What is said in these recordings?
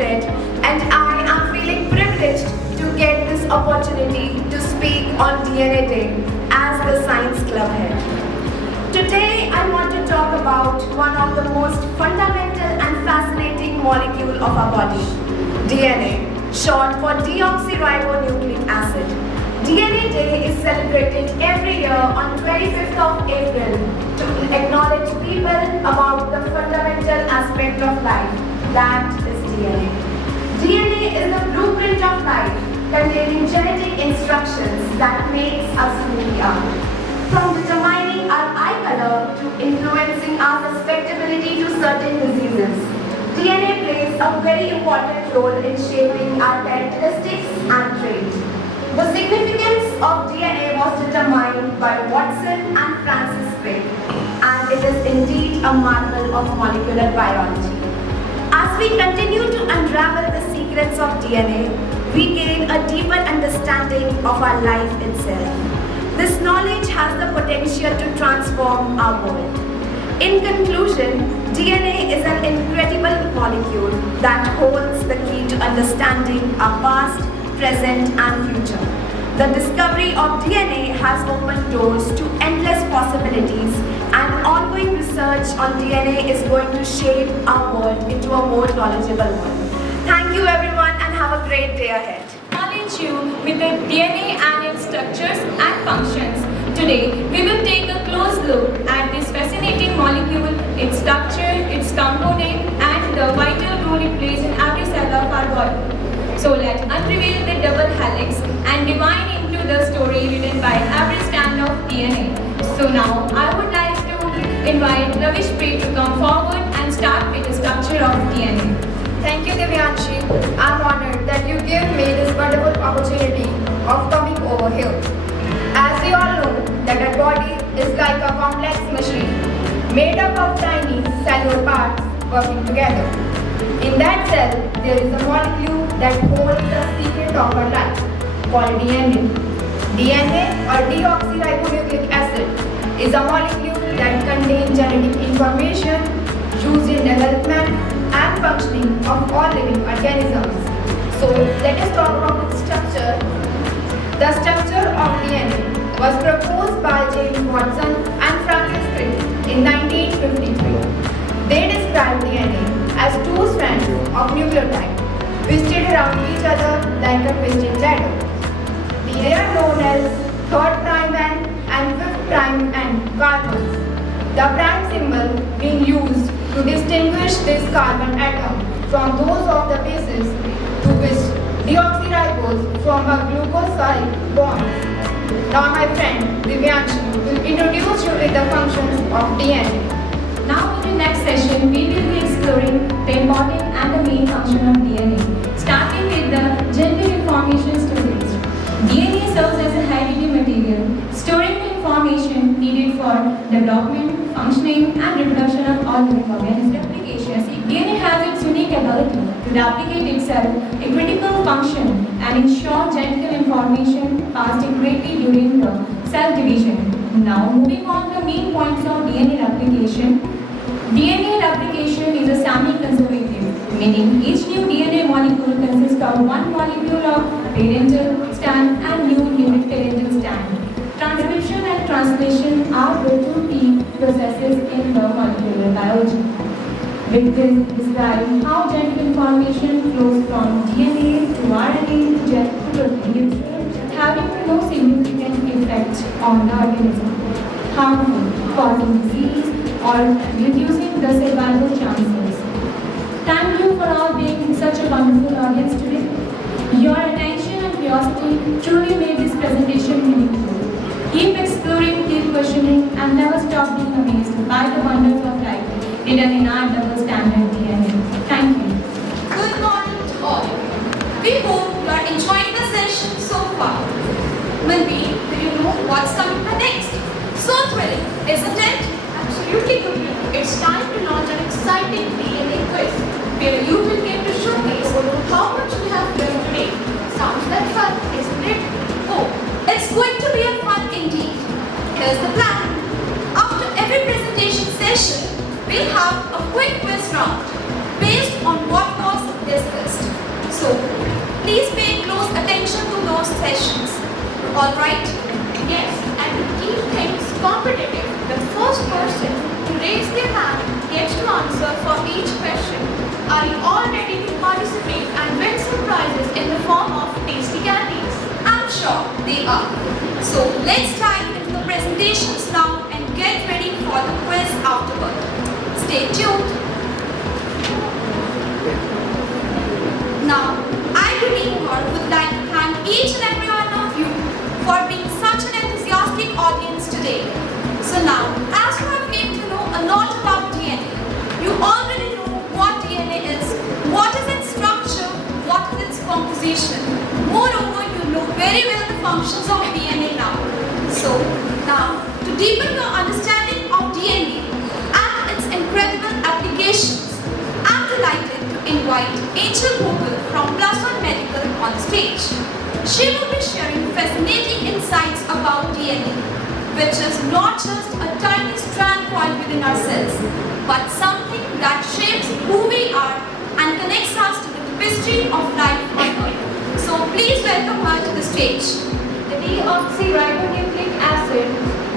Fred, and I am feeling privileged to get this opportunity to speak on DNA Day as the Science Club head. Today, I want to talk about one of the most fundamental and fascinating molecule of our body, DNA, short for deoxyribonucleic acid. DNA Day is celebrated every year on 25th of April to acknowledge people about the fundamental aspect of life, that is DNA. DNA is the blueprint of life, containing genetic instructions that makes us who we are. From determining our eye color to influencing our susceptibility to certain diseases, DNA plays a very important role in shaping our characteristics and traits. The significance of DNA was determined by Watson and Francis Crick, and it is indeed a marvel of molecular biology. As we continue to unravel the secrets of DNA, we gain a deeper understanding of our life itself. This knowledge has the potential to transform our world. In conclusion, DNA is an incredible molecule that holds the key to understanding our past, present and future. The discovery of DNA has opened doors to endless possibilities, and ongoing research on DNA is going to shape our world into a more knowledgeable one. Thank you everyone and have a great day ahead. Knowledge you with the DNA and its structures and functions. Today, we will take a close look at this fascinating molecule, its structure, its component and the vital role it plays in every cell of our body. So let's unreveal the double helix and divine into the story written by every strand of DNA. So now I would like to invite Ravish Pre to come forward and start with the structure of DNA. Thank you, Divyanshi. I'm honored that you give me this wonderful opportunity of coming over here. As we all know, that our body is like a complex machine made up of tiny cellular parts working together. In that cell, there is a molecule that holds the secret of our life, called DNA. DNA, or deoxyribonucleic acid, is a molecule that contains genetic information used in development and functioning of all living organisms. So, let us talk about its structure. The structure of DNA was proposed by James Watson and Francis Crick in 1953. They described DNA as two strands of nucleotide twisted around each other like a twisted ladder. They are known as third prime end and fifth prime end carbons. The prime symbol being used to distinguish this carbon atom from those of the bases to which deoxyribose from a glucoside bond. Now my friend Divyanshi will introduce you with the functions of DNA. Now in the next session, we will be exploring the important and the main function of DNA, starting with the genetic information storage. DNA serves as a high-duty material, storing the information needed for development, functioning and reproduction of all living organisms. Replication. DNA has its unique ability to replicate itself, a critical function, and ensure genetic information passed accurately during the cell division. Now moving on to the main points of DNA replication. DNA replication is a semi-conservative, meaning each new DNA molecule consists of one molecule of parental strand and new unit parental strand. Transcription and translation are the two key processes in the molecular biology. With this, describe how genetic information flows from DNA to RNA to genetic proteins, having no significant effect on the organism, harmful, causing disease, or reducing the survival chances. Thank you for all being such a wonderful audience today. Your attention and curiosity truly made this presentation meaningful. Keep exploring, keep questioning, and never stop being amazed by the wonders of life hidden in our double standard DNA. Thank you. Good morning to all. We hope you are enjoying the session so far. Manvi, do you know what's coming up next? So thrilling, isn't it? Absolutely, Guru. It's time to launch an exciting DNA quiz where you will get to showcase how much you have learned today. Sounds like fun, isn't it? Oh, it's going to be a fun indeed. Here's the plan. After every presentation session, we'll have a quick quiz round based on what was discussed. Alright? Yes, and to keep things competitive, the first person to raise their hand gets to answer for each question. Are you all ready to participate and win some prizes in the form of tasty candies? I'm sure they are. So let's dive into the presentations now and get ready for the quiz afterward. Stay tuned. Now, I, Gurmeet Kaur, would like to thank each and every one of you for being such an enthusiastic audience today. So now, as you have came to know a lot about DNA, you already know what DNA is, what is its structure, what is its composition. Moreover, you know very well the functions of DNA now. So, now, to deepen your understanding of DNA and its incredible applications, I'm delighted to invite Angel Google from Plus One Medical on stage. She will be sharing fascinating insights about DNA, which is not just a tiny strand point within our cells, but something that shapes who we are and connects us to the tapestry of life on Earth. So please welcome her to the stage. The deoxyribonucleic acid,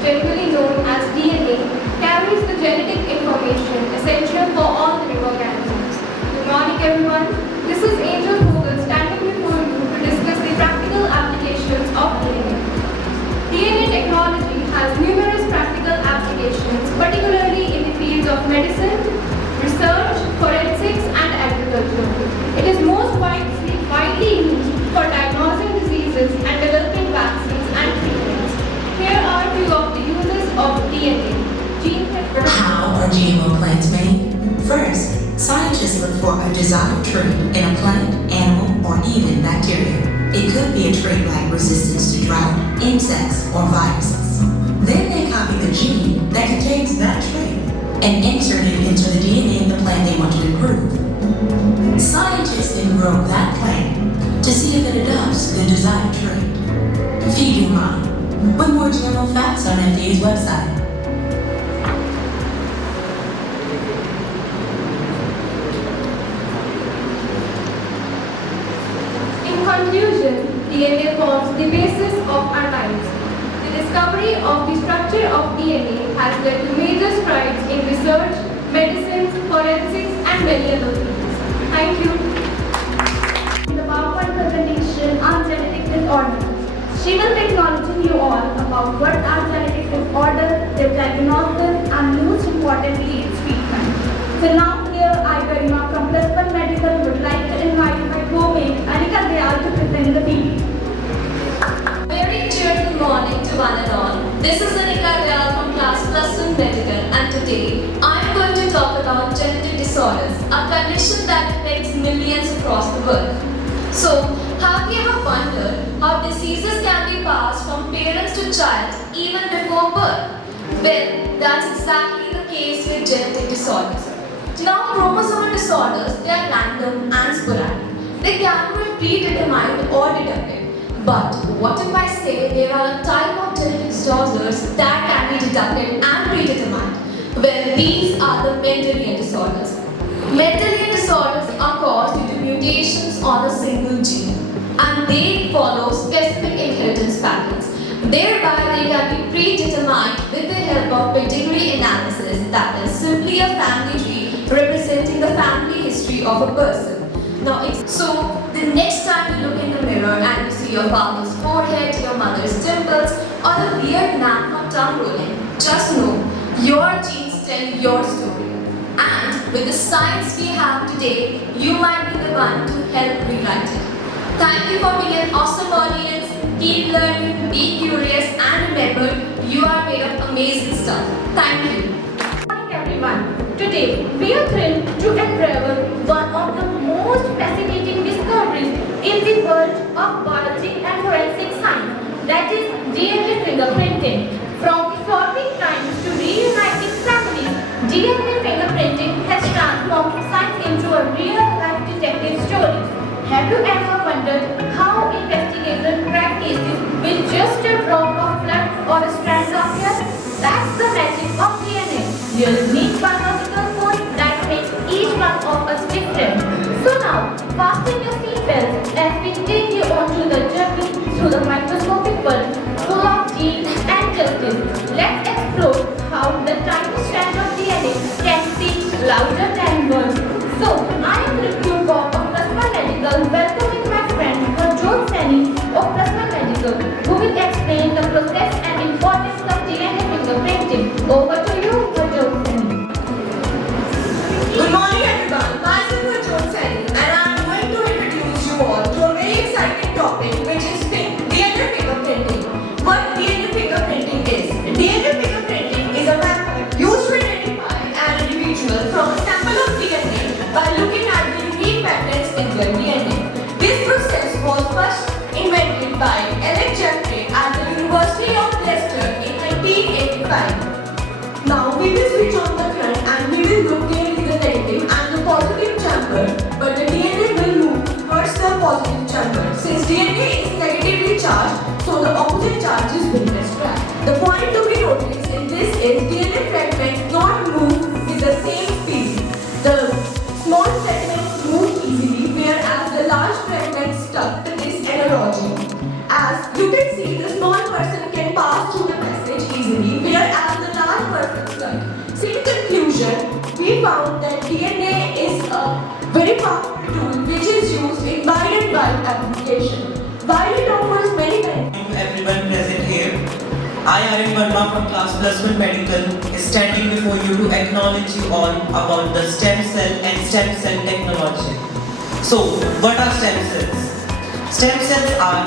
generally known as DNA, carries the genetic information essential for all living organisms. Good morning, everyone. This is Angel Google standing before you to discuss the practical applications of DNA. DNA technology has numerous practical applications, particularly in the fields of medicine, research, forensics, and agriculture. It is most widely used for diagnosing diseases and developing vaccines and treatments. Here are a few of the uses of DNA. How are GMO plants made? First, scientists look for a desired trait in a plant, animal, or even bacteria. It could be a trait like resistance to drought, insects, or viruses. Then they copy the gene that contains that trait and insert it into the DNA of the plant they want to improve. Scientists then grow that plant to see if it adopts the desired trait. Feed your mind with more GMO facts on FDA's website. In conclusion, DNA forms the basis of our lives. The discovery of the structure of DNA has led to major strides in research, medicine, forensics, and many other fields. Thank you. In the PowerPoint presentation on genetic disorders, she will be acknowledging you all about what are genetic disorders, their diagnosis, and most importantly, its treatment. So now here, I, Garima from Plus One Medical, would like to invite my co-mate Anika Dayal to present the PPT. Very cheerful morning to one and all. This is Anika Dayal from Plus One Medical, and today I'm going to talk about genetic disorders, a condition that affects millions across the world. So, have you ever wondered how diseases can be passed from parents to child even before birth? Well, that's exactly the case with genetic disorders. Now, chromosomal disorders, they are random and sporadic. They can be predetermined or deducted. But what if I say there are a type of genetic disorders that can be deducted and predetermined? Well, these are the Mendelian disorders. Mendelian disorders are caused due to mutations on a single gene, and they follow specific inheritance patterns. Thereby, they can be predetermined with the help of pedigree analysis, that is simply a family tree representing the family history of a person. Now, so the next time you look in the mirror and you see your father's forehead, your mother's dimples, or a weird knack for tongue rolling, just know your genes tell your story. And with the science we have today, you might be the one to help rewrite it. Thank you for being an awesome audience. Keep learning, be curious, and remember, you are made of amazing stuff. Thank you. Good morning, everyone. Today, we are thrilled to unravel one of the most fascinating discoveries in the world of biology and forensic science, that is DNA fingerprinting. From solving crimes to reuniting families, DNA fingerprinting has transformed science into a real-life detective story. Have you ever wondered how investigators crack cases with just a drop of blood or a strand of hair? That's the magic of DNA, your unique biological code that makes each one of us different. So now, fasten your seatbelts as we take you on to the journey through the microscopic simple, full of genes and justice. Let's explore how the tiny strand of DNA can speak louder than words. So, I am Ritu Gaur of Plasma Medical, welcoming my friend Harjot Saini of Plasma Medical, who will explain the process and importance of DNA fingerprinting. Over to you, Harjot Saini. Good morning everyone, myself is Harjot Saini and I am going to introduce you all to a very exciting topic which is DNA fingerprinting. What DNA fingerprinting is? DNA fingerprinting is a method used to identify an individual from a sample of DNA by looking at the unique patterns in their DNA. This process was first invented by Alex Jeffrey at the University of Leicester in 1985. Now we will switch on the current and we will look at the negative and the positive chamber, but the DNA will move towards the positive chamber. Since DNA is negatively charged, so the opposite charges will distract. The point to be noticed in this is DNA fragments not move with the same speed. The small fragments move easily, whereas the large fragments stuck to this analogy. As you can see, the small person can pass through the message easily, whereas the large person stuck. So in conclusion, we found that DNA is a very powerful tool which is used in wide and wide application. While it offers many benefits, To everyone present here, I, Aryan Verma from Class +1 Medical, is standing before you to acknowledge you all about the stem cell and stem cell technology. So, what are stem cells? Stem cells are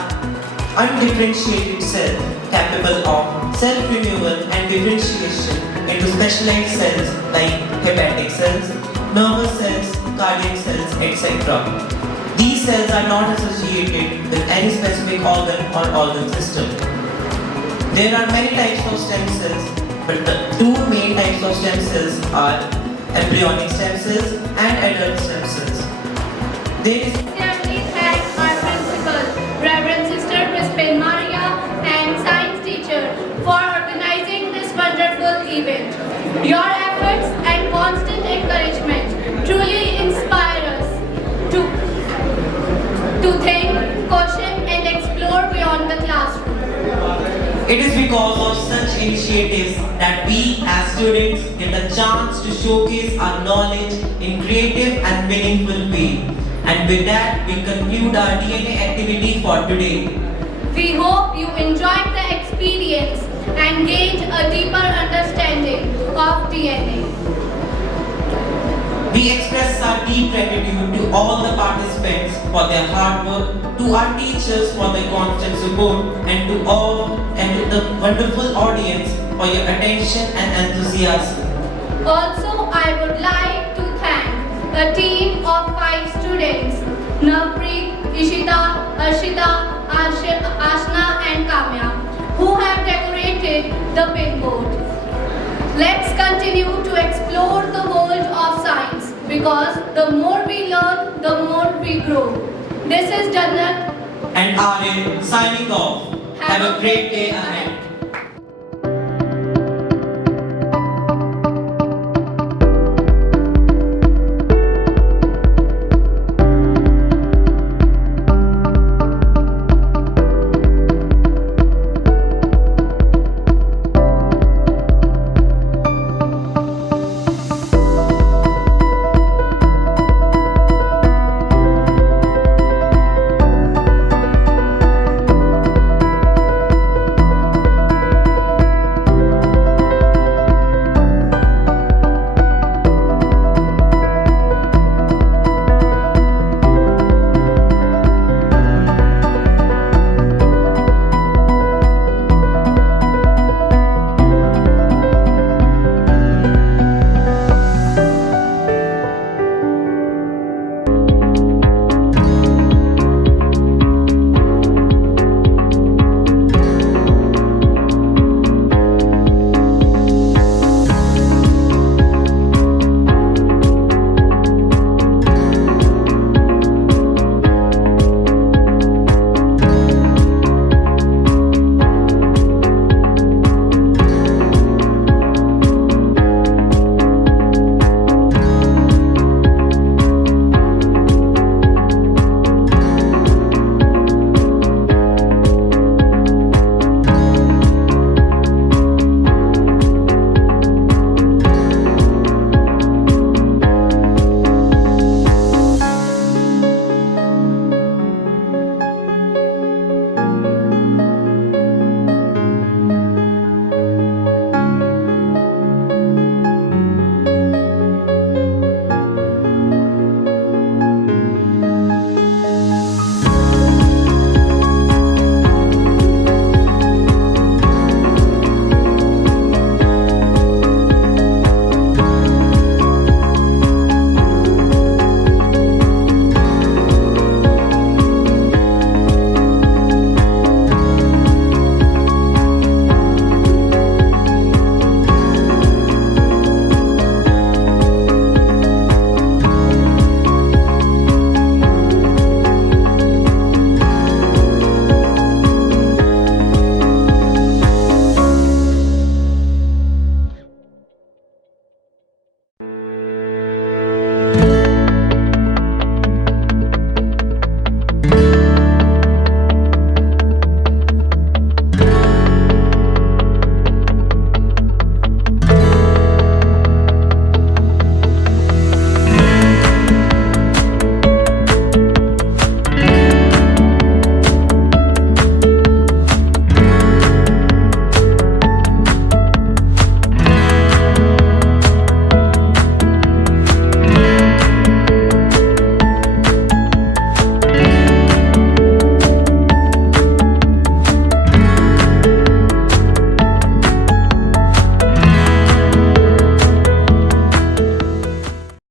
undifferentiated cells capable of self-renewal and differentiation into specialized cells like hepatic cells, nervous cells, cardiac cells, etc. These cells are not associated with any specific organ or organ system. There are many types of stem cells, but the two main types of stem cells are embryonic stem cells and adult stem cells. There is Sincerely thank our principal, Reverend Sister Crispin Maria, and science teacher for organizing this wonderful event. Your efforts and constant encouragement truly inspire us to think, question, and explore beyond the classroom. It is because of such initiatives that we as students get a chance to showcase our knowledge in creative and meaningful way. And with that, we conclude our DNA activity for today. We hope you enjoyed the experience and gained a deeper understanding of DNA. We express our deep gratitude to all the participants for their hard work, to our teachers for their constant support, and to the wonderful audience for your attention and enthusiasm. Also, I would like to thank a team of 5 students, Navpreet, Ishita, Arshita, Ashna and Kamya, who have decorated the pin board. Let's continue to explore the world of science because the more we learn, the more we grow. This is Jannat And Aryan signing off. Have a great day ahead.